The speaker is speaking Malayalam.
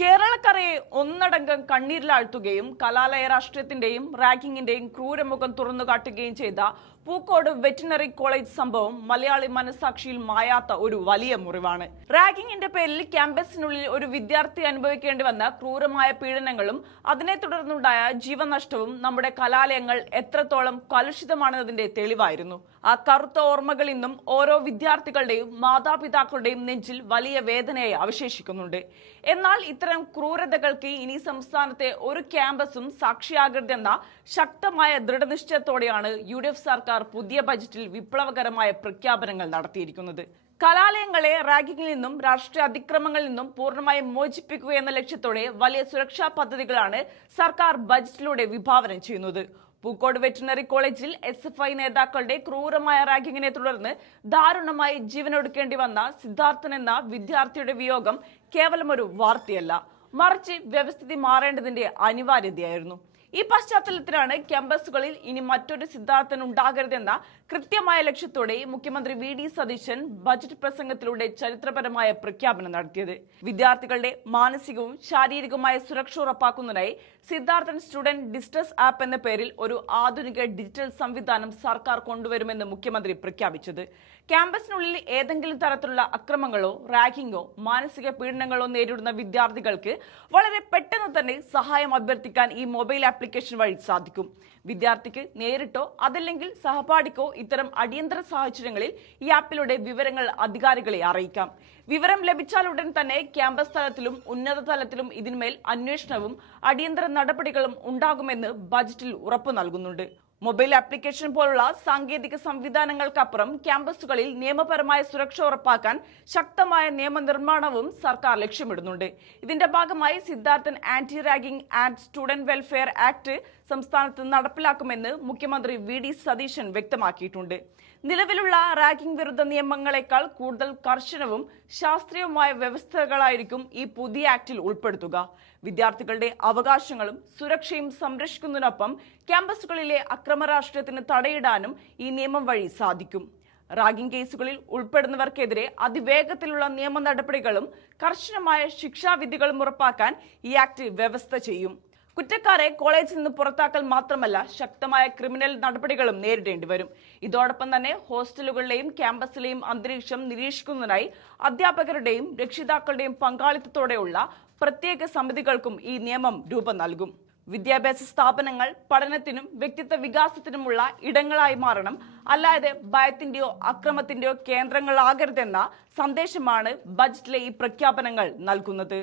കേരളക്കരയെ ഒന്നടങ്കം കണ്ണീരിലാഴ്ത്തുകയും കലാലയ രാഷ്ട്രീയത്തിന്റെയും റാഗിങ്ങിന്റെയും ക്രൂരമുഖം തുറന്നുകാട്ടുകയും ചെയ്ത പൂക്കോട് വെറ്റിനറി കോളേജ് സംഭവം മലയാളി മനസാക്ഷിയിൽ മായാത്ത ഒരു വലിയ മുറിവാണ്. റാഗിങ്ങിന്റെ പേരിൽ ക്യാമ്പസിനുള്ളിൽ ഒരു വിദ്യാർത്ഥി അനുഭവിക്കേണ്ടി വന്ന ക്രൂരമായ പീഡനങ്ങളും അതിനെ തുടർന്നുണ്ടായ ജീവനഷ്ടവും നമ്മുടെ കലാലയങ്ങൾ എത്രത്തോളം കലുഷിതമാണെന്നതിന്റെ തെളിവായിരുന്നു. ആ കറുത്ത ഓർമ്മകൾ ഇന്നും ഓരോ വിദ്യാർത്ഥികളുടെയും മാതാപിതാക്കളുടെയും നെഞ്ചിൽ വലിയ വേദനയായി അവശേഷിക്കുന്നുണ്ട്. എന്നാൽ ഇത്തരം ക്രൂരതകൾക്ക് ഇനി സംസ്ഥാനത്തെ ഒരു ക്യാമ്പസും സാക്ഷിയാകരുതെന്ന ശക്തമായ ദൃഢനിശ്ചയത്തോടെയാണ് UDF സർക്കാർ പുതിയ ബജറ്റിൽ വിപ്ലവകരമായ പ്രഖ്യാപനങ്ങൾ നടത്തിയിരിക്കുന്നത്. കലാലയങ്ങളെ റാഗിങ്ങിൽ നിന്നും രാഷ്ട്രീയ അതിക്രമങ്ങളിൽ നിന്നും പൂർണ്ണമായും മോചിപ്പിക്കുക എന്ന ലക്ഷ്യത്തോടെ വലിയ സുരക്ഷാ പദ്ധതികളാണ് സർക്കാർ ബജറ്റിലൂടെ വിഭാവനം ചെയ്യുന്നത്. പൂക്കോട് വെറ്റിനറി കോളേജിൽ SFI നേതാക്കളുടെ ക്രൂരമായ റാഗിങ്ങിനെ തുടർന്ന് ദാരുണമായി ജീവനൊടുക്കേണ്ടി വന്ന സിദ്ധാർത്ഥൻ എന്ന വിദ്യാർത്ഥിയുടെ വിയോഗം കേവലം ഒരു വാർത്തയല്ല, മറിച്ച് വ്യവസ്ഥിതി മാറേണ്ടതിന്റെ അനിവാര്യതയായിരുന്നു. ഈ പശ്ചാത്തലത്തിലാണ് ക്യാമ്പസുകളിൽ ഇനി മറ്റൊരു സിദ്ധാർത്ഥൻ ഉണ്ടാകരുതെന്ന കൃത്യമായ ലക്ഷ്യത്തോടെ മുഖ്യമന്ത്രി VD സതീശൻ ബജറ്റ് പ്രസംഗത്തിലൂടെ ചരിത്രപരമായ പ്രഖ്യാപനം നടത്തിയത്. വിദ്യാർത്ഥികളുടെ മാനസികവും ശാരീരികവുമായ സുരക്ഷ ഉറപ്പാക്കുന്നതിനായി സിദ്ധാർത്ഥൻ സ്റ്റുഡന്റ് ഡിസ്ട്രസ് ആപ്പ് എന്ന പേരിൽ ഒരു ആധുനിക ഡിജിറ്റൽ സംവിധാനം സർക്കാർ കൊണ്ടുവരുമെന്ന് മുഖ്യമന്ത്രി പ്രഖ്യാപിച്ചത്. ക്യാമ്പസിനുള്ളിൽ ഏതെങ്കിലും തരത്തിലുള്ള അക്രമങ്ങളോ റാഗിങ്ങോ മാനസിക പീഡനങ്ങളോ നേരിടുന്ന വിദ്യാർത്ഥികൾക്ക് വളരെ പെട്ടെന്ന് തന്നെ സഹായം അഭ്യർത്ഥിക്കാൻ ഈ മൊബൈൽ ആപ്ലിക്കേഷൻ വഴി സാധിക്കും. വിദ്യാർത്ഥിക്ക് നേരിട്ടോ അതല്ലെങ്കിൽ സഹപാഠിക്കോ ഇത്തരം അടിയന്തര സാഹചര്യങ്ങളിൽ ഈ ആപ്പിലൂടെ വിവരങ്ങൾ അധികാരികളെ അറിയിക്കാം. വിവരം ലഭിച്ചാലുടൻ തന്നെ ക്യാമ്പസ് തലത്തിലും ഉന്നത തലത്തിലും ഇതിന്മേൽ അന്വേഷണവും അടിയന്തര നടപടികളും ഉണ്ടാകുമെന്ന് ബജറ്റിൽ ഉറപ്പു നൽകുന്നുണ്ട്. മൊബൈൽ ആപ്ലിക്കേഷൻ പോലുള്ള സാങ്കേതിക സംവിധാനങ്ങൾക്കപ്പുറം ക്യാമ്പസുകളിൽ നിയമപരമായ സുരക്ഷ ഉറപ്പാക്കാൻ ശക്തമായ നിയമനിർമ്മാണവും സർക്കാർ ലക്ഷ്യമിടുന്നുണ്ട്. ഇതിന്റെ ഭാഗമായി Sidharthan anti ragging and student welfare act സംസ്ഥാനത്ത് നടപ്പിലാക്കുമെന്ന് മുഖ്യമന്ത്രി VD സതീശൻ വ്യക്തമാക്കിയിട്ടുണ്ട്. നിലവിലുള്ള റാഗിംഗ് വിരുദ്ധ നിയമങ്ങളെക്കാൾ കൂടുതൽ കർശനവും ശാസ്ത്രീയവുമായ വ്യവസ്ഥകളായിരിക്കും ഈ പുതിയ ആക്ടിൽ ഉൾപ്പെടുത്തുക. വിദ്യാർത്ഥികളുടെ അവകാശങ്ങളും സുരക്ഷയും സംരക്ഷിക്കുന്നതിനൊപ്പം ക്യാമ്പസുകളിലെ അക്രമ രാഷ്ട്രീയത്തിന് തടയിടാനും ഈ നിയമം വഴി സാധിക്കും. റാഗിംഗ് കേസുകളിൽ ഉൾപ്പെടുന്നവർക്കെതിരെ അതിവേഗത്തിലുള്ള നിയമ നടപടികളും കർശനമായ ശിക്ഷാവിധികളും ഉറപ്പാക്കാൻ ഈ ആക്ട് വ്യവസ്ഥ ചെയ്യും. കുറ്റക്കാരെ കോളേജിൽ നിന്ന് പുറത്താക്കൽ മാത്രമല്ല, ശക്തമായ ക്രിമിനൽ നടപടികളും നേരിടേണ്ടി വരും. ഇതോടൊപ്പം തന്നെ ഹോസ്റ്റലുകളിലെയും ക്യാമ്പസിലെയും അന്തരീക്ഷം നിരീക്ഷിക്കുന്നതിനായി അധ്യാപകരുടെയും രക്ഷിതാക്കളുടെയും പങ്കാളിത്തത്തോടെയുള്ള പ്രത്യേക സമിതികൾക്കും ഈ നിയമം രൂപം നൽകും. വിദ്യാഭ്യാസ സ്ഥാപനങ്ങൾ പഠനത്തിനും വ്യക്തിത്വ വികാസത്തിനുമുള്ള ഇടങ്ങളായി മാറണം, അല്ലാതെ ഭയത്തിന്റെയോ അക്രമത്തിന്റെയോ കേന്ദ്രങ്ങളാകരുതെന്ന സന്ദേശമാണ് ബജറ്റിലെ ഈ പ്രഖ്യാപനങ്ങൾ നൽകുന്നത്.